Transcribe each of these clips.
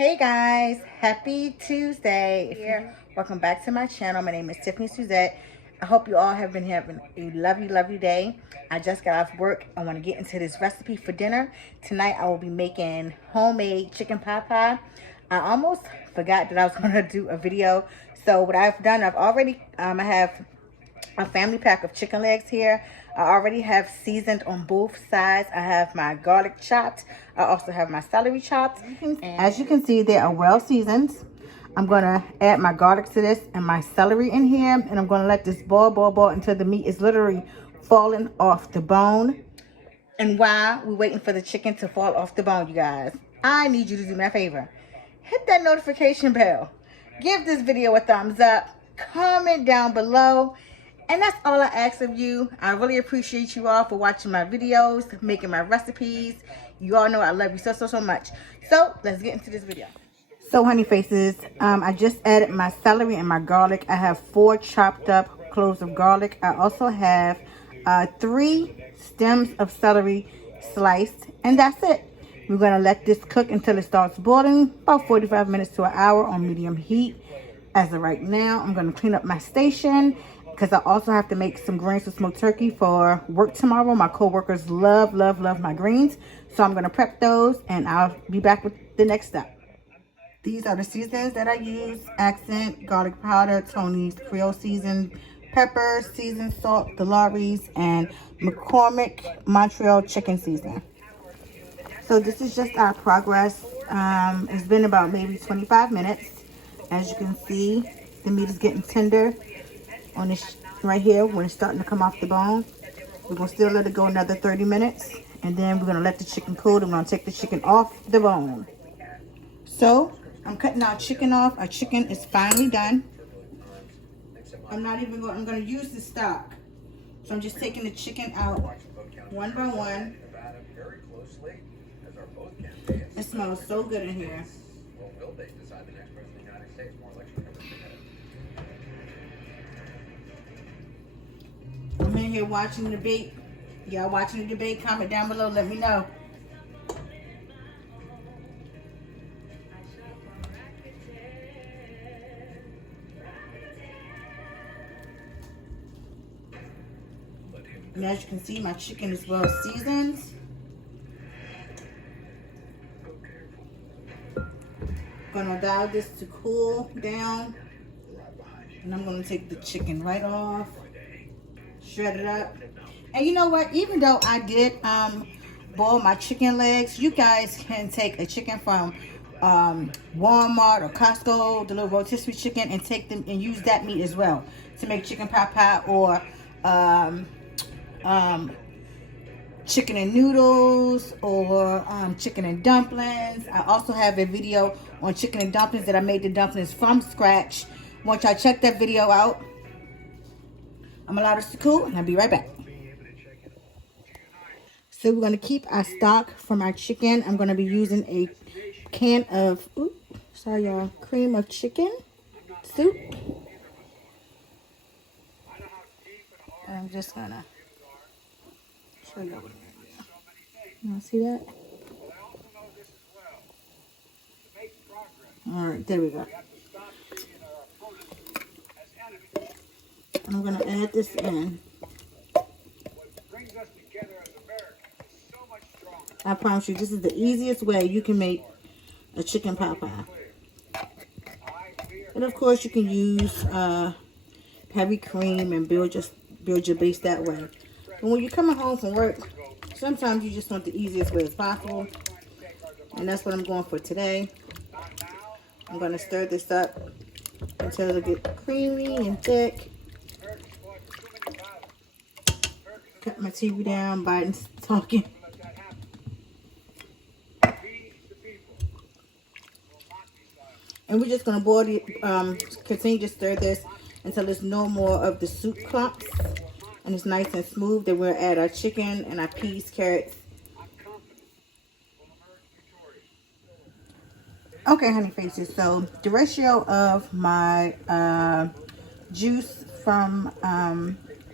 Hey guys, happy Tuesday. Here, welcome back to my channel. My name is Tiffany Suzette. I hope you all have been having a lovely day. I just got off work. I want to get into this recipe for dinner. Tonight I will be making homemade chicken pot pie. I almost forgot that I was going to do a video. So what I've done, I have a family pack of chicken legs here. I already have seasoned on both sides. I have my garlic chopped. I also have my celery chopped. As you can see, they are well seasoned. I'm going to add my garlic to this and my celery in here. And I'm going to let this boil until the meat is literally falling off the bone. And while we're waiting for the chicken to fall off the bone, you guys, I need you to do me a favor. Hit that notification bell. Give this video a thumbs up. Comment down below. And that's all I ask of you. I really appreciate you all for watching my videos, making my recipes. You all know I love you so much. So let's get into this video. So honey faces, I just added my celery and my garlic. I have 4 chopped up cloves of garlic. I also have 3 stems of celery sliced, and that's it. We're going to let this cook until it starts boiling, about 45 minutes to an hour on medium heat. As of right now, I'm going to clean up my station because I also have to make some greens with smoked turkey for work tomorrow. My co-workers love my greens. So I'm going to prep those and I'll be back with the next step. These are the seasonings that I use: accent, garlic powder, Tony's Creole seasoned pepper, seasoned salt, the Lawry's, and McCormick Montreal chicken seasoning. So this is just our progress. It's been about maybe 25 minutes. As you can see, the meat is getting tender on this right here when it's starting to come off the bone. We're going to still let it go another 30 minutes. And then we're going to let the chicken cool. And we're going to take the chicken off the bone. So I'm cutting our chicken off. Our chicken is finally done. I'm going to use the stock. So I'm just taking the chicken out one by one. It smells so good in here. I'm in here watching the debate. Y'all watching the debate? Comment down below. Let me know. And as you can see, my chicken is well seasoned. Gonna allow this to cool down. And I'm gonna take the chicken right off. Shred it up. And you know what, even though I did boil my chicken legs, you guys can take a chicken from Walmart or Costco, the little rotisserie chicken, and take them and use that meat as well to make chicken pot pie or chicken and noodles or chicken and dumplings. I also have a video on chicken and dumplings that I made the dumplings from scratch. Once y'all check that video out, I'm gonna allow this to cool and I'll be right back. So we're gonna keep our stock from our chicken. I'm gonna be using a can of, sorry y'all, cream of chicken soup. And I'm just gonna show you. You see that? All right, there we go. I'm going to add this in. I promise you, this is the easiest way you can make a chicken pot pie. And of course, you can use heavy cream and build your base that way. But when you're coming home from work, sometimes you just want the easiest way as possible. And that's what I'm going for today. I'm going to stir this up until it gets creamy and thick. Cut my TV down, Biden's talking. And we're just going to continue to stir this until there's no more of the soup clumps. And it's nice and smooth. Then we'll add our chicken and our peas, carrots. Okay, honey faces. So the ratio of my juice from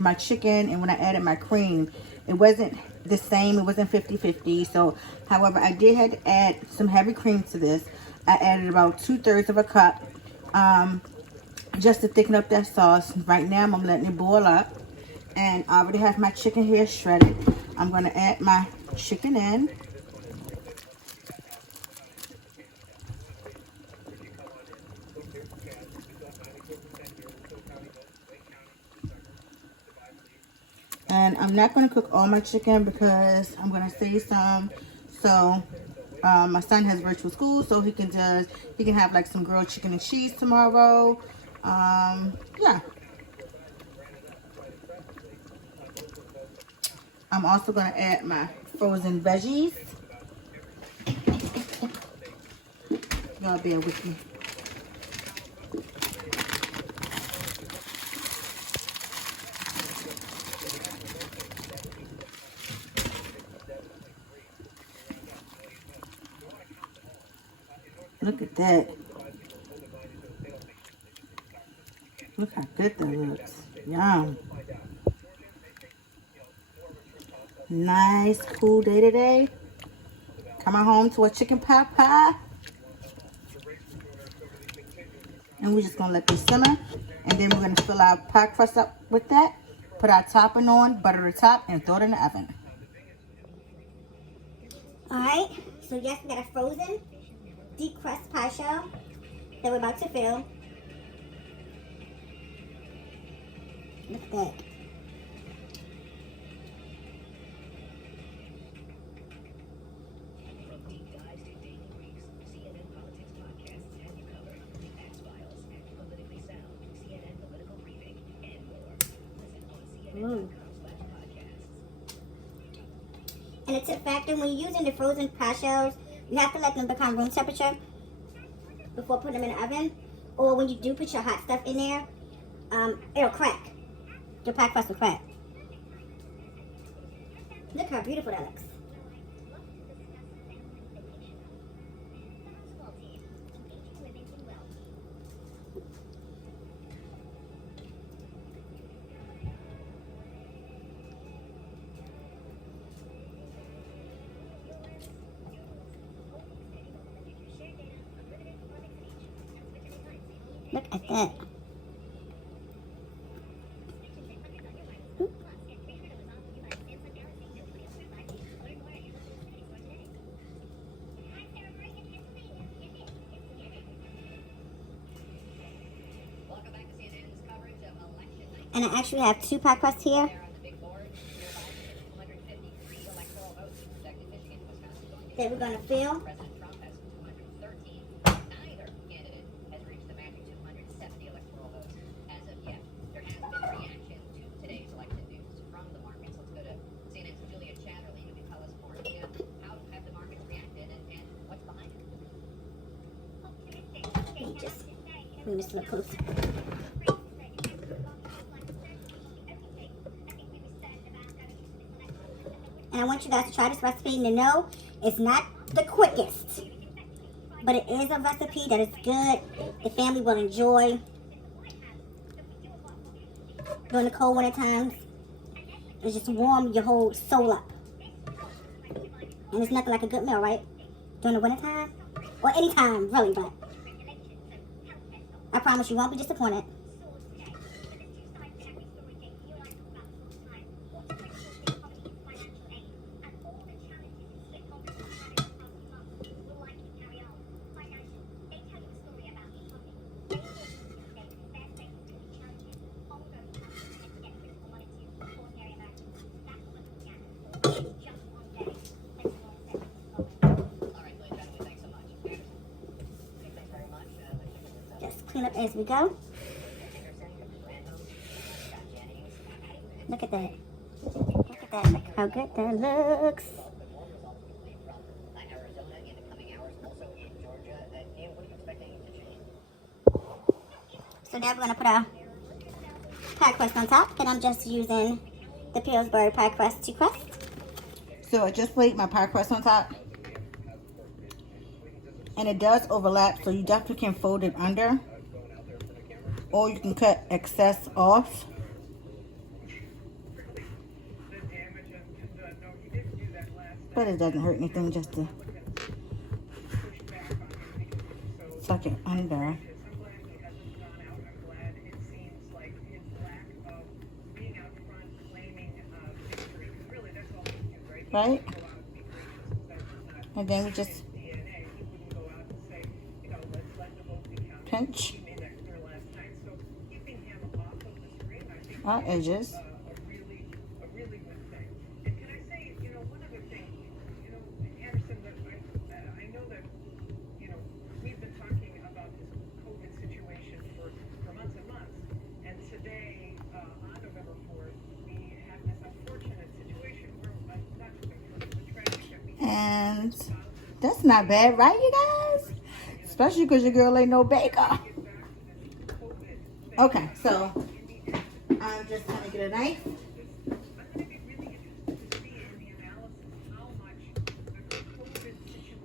my chicken and when I added my cream, it wasn't the same. It wasn't 50-50. So, however, I did have to add some heavy cream to this. I added about 2/3 of a cup just to thicken up that sauce. Right now, I'm letting it boil up. And I already have my chicken here shredded. I'm going to add my chicken in. And I'm not going to cook all my chicken because I'm going to save some. So my son has virtual school, so he can have like some grilled chicken and cheese tomorrow. Yeah. I'm also going to add my frozen veggies. Y'all bear with me. Look at that. Look how good that looks. Yum. Nice, cool day today. Coming home to a chicken pot pie. And we're just going to let this simmer. And then we're going to fill our pie crust up with that. Put our topping on, butter the top, and throw it in the oven. Alright, so yes, we got a frozen deep crust pie shell that we're about to fill. Look at that. And it's a factor when you're using the frozen pie shells, you have to let them become room temperature before putting them in the oven. Or when you do put your hot stuff in there, it'll crack. Your pie crust will crack. Look how beautiful that looks. Look at that. And I actually have 2 pie crusts here. That we're going to fill. Just move this a little closer. And I want you guys to try this recipe and to know it's not the quickest, but it is a recipe that is good. The family will enjoy during the cold winter times. It just warm your whole soul up. And it's nothing like a good meal, right? During the winter time, or any time really, but I promise you won't be disappointed. Just clean up as we go. Look at that. Look at that. Look how good that looks. So now we're going to put our pie crust on top. And I'm just using the Pillsbury pie crust to crust. So I just laid my pie crust on top. And it does overlap, so you definitely can fold it under. Or you can cut excess off. But it doesn't hurt anything just to tuck it under. Right? And then we just pinch our edges. And that's not bad, right, you guys? Especially because your girl ain't no baker. Okay, so I'm just gonna get a knife.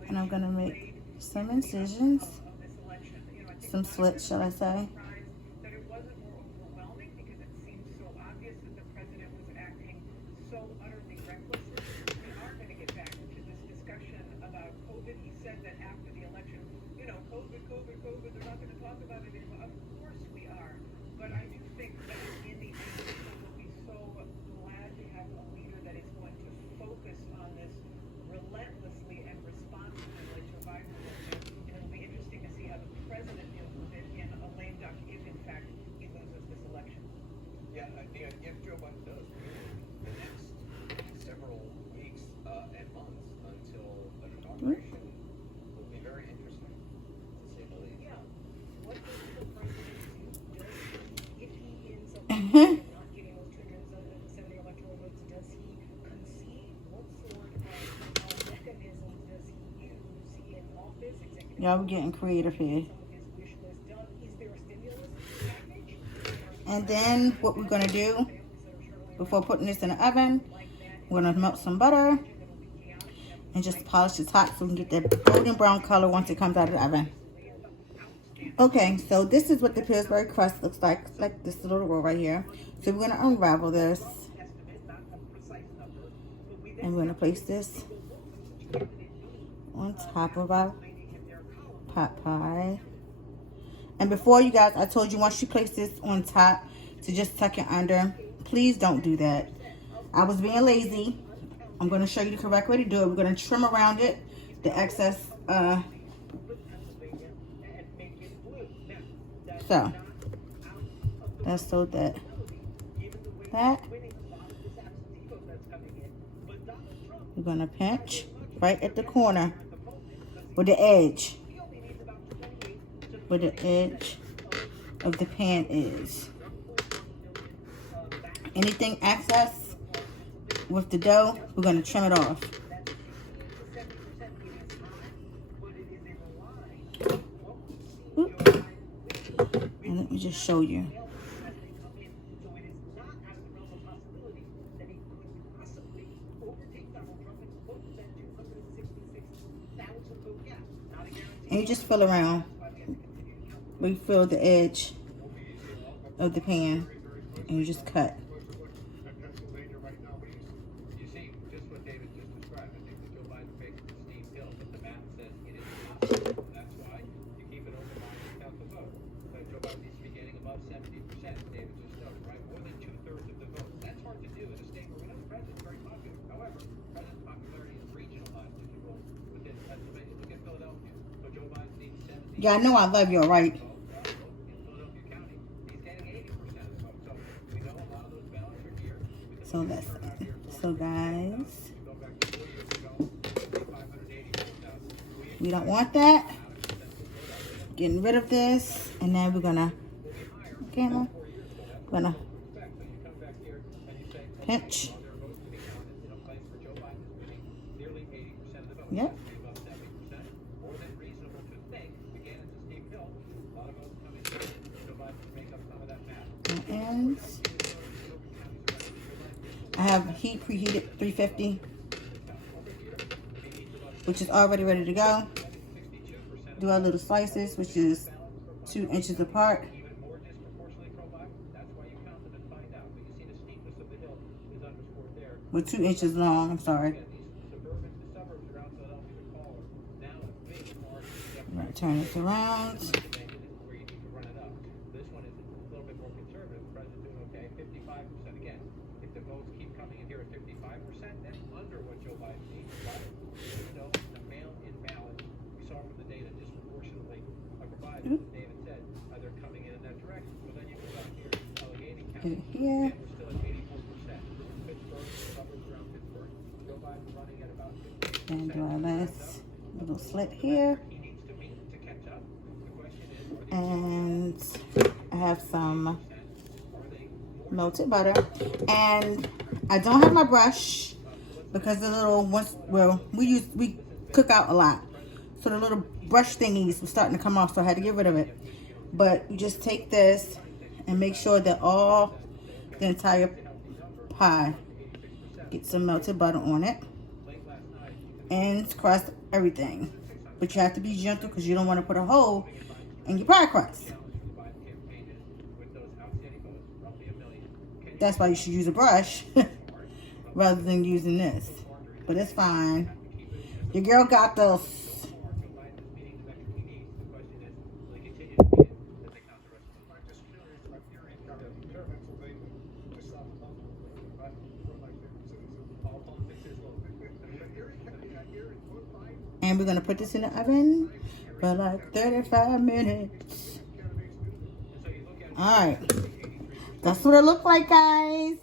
And I'm gonna make some incisions, some slits, shall I say. If Joe Biden does, the next several weeks and months until the inauguration will be very interesting, to say the least. Yeah. What does the president do? If he ends up not getting those 270 electoral votes, does he concede? What sort of mechanisms does he use in office? Y'all, we're getting creative here. And then what we're gonna do before putting this in the oven, we're gonna melt some butter and just polish the top so we can get that golden brown color once it comes out of the oven. Okay, so this is what the Pillsbury crust looks like this little roll right here. So we're gonna unravel this and we're gonna place this on top of our pot pie. And before, you guys, I told you once you place this on top to just tuck it under. Please don't do that. I was being lazy. I'm going to show you the correct way to do it. We're going to trim around it, the excess. So, that's so that. We're going to pinch right at the corner with the edge. Where the edge of the pan is. Anything excess with the dough, we're going to trim it off. Oop. And let me just show you. And you just fill around. We fill the edge of the pan and you just cut. You see, just what David just described. I think that Joe Biden faces a steep hill, but the math says it is possible. That's why you keep it open mind and count the vote. But Joe Biden needs to be getting above 70%. David just noted, right? More than 2/3 of the vote. That's hard to do in a state where we know the president's very popular. However, the president's popularity is regionalized, if you will, within Pennsylvania. Look at Philadelphia. But Joe Biden needs 70. Yeah, I know I love you, all right? So listen, so guys, we don't want that. Getting rid of this, and then we're gonna, pinch. Yep. And I have heat preheated 350, which is already ready to go. Do our little slices, which is 2 inches apart. With 2 inches long, I'm sorry. I'm gonna turn this around. where you need to run it up. This one is a little bit more conservative. The president's doing okay, 55%. Again, if the votes keep coming in here at 55%, that's under what Joe Biden needs. But even though the mail-in ballots, we saw from the data disproportionately are provided, as David said, they're coming in that direction. So then you go down here to Allegheny County. And here. Again, we're still at 84%. Pittsburgh, suburbs around Pittsburgh, Joe Biden running at about 50%. And do our last little slit here. He needs to meet to catch up. The question is, And I have some melted butter. And I don't have my brush because the little ones, well, we cook out a lot. So the little brush thingies were starting to come off, so I had to get rid of it. But you just take this and make sure that the entire pie gets some melted butter on it. And crust everything. But you have to be gentle because you don't want to put a hole in your pie crust. That's why you should use a brush rather than using this. But it's fine. Your girl got this. And we're going to put this in the oven for like 35 minutes. Alright. That's what it looked like, guys.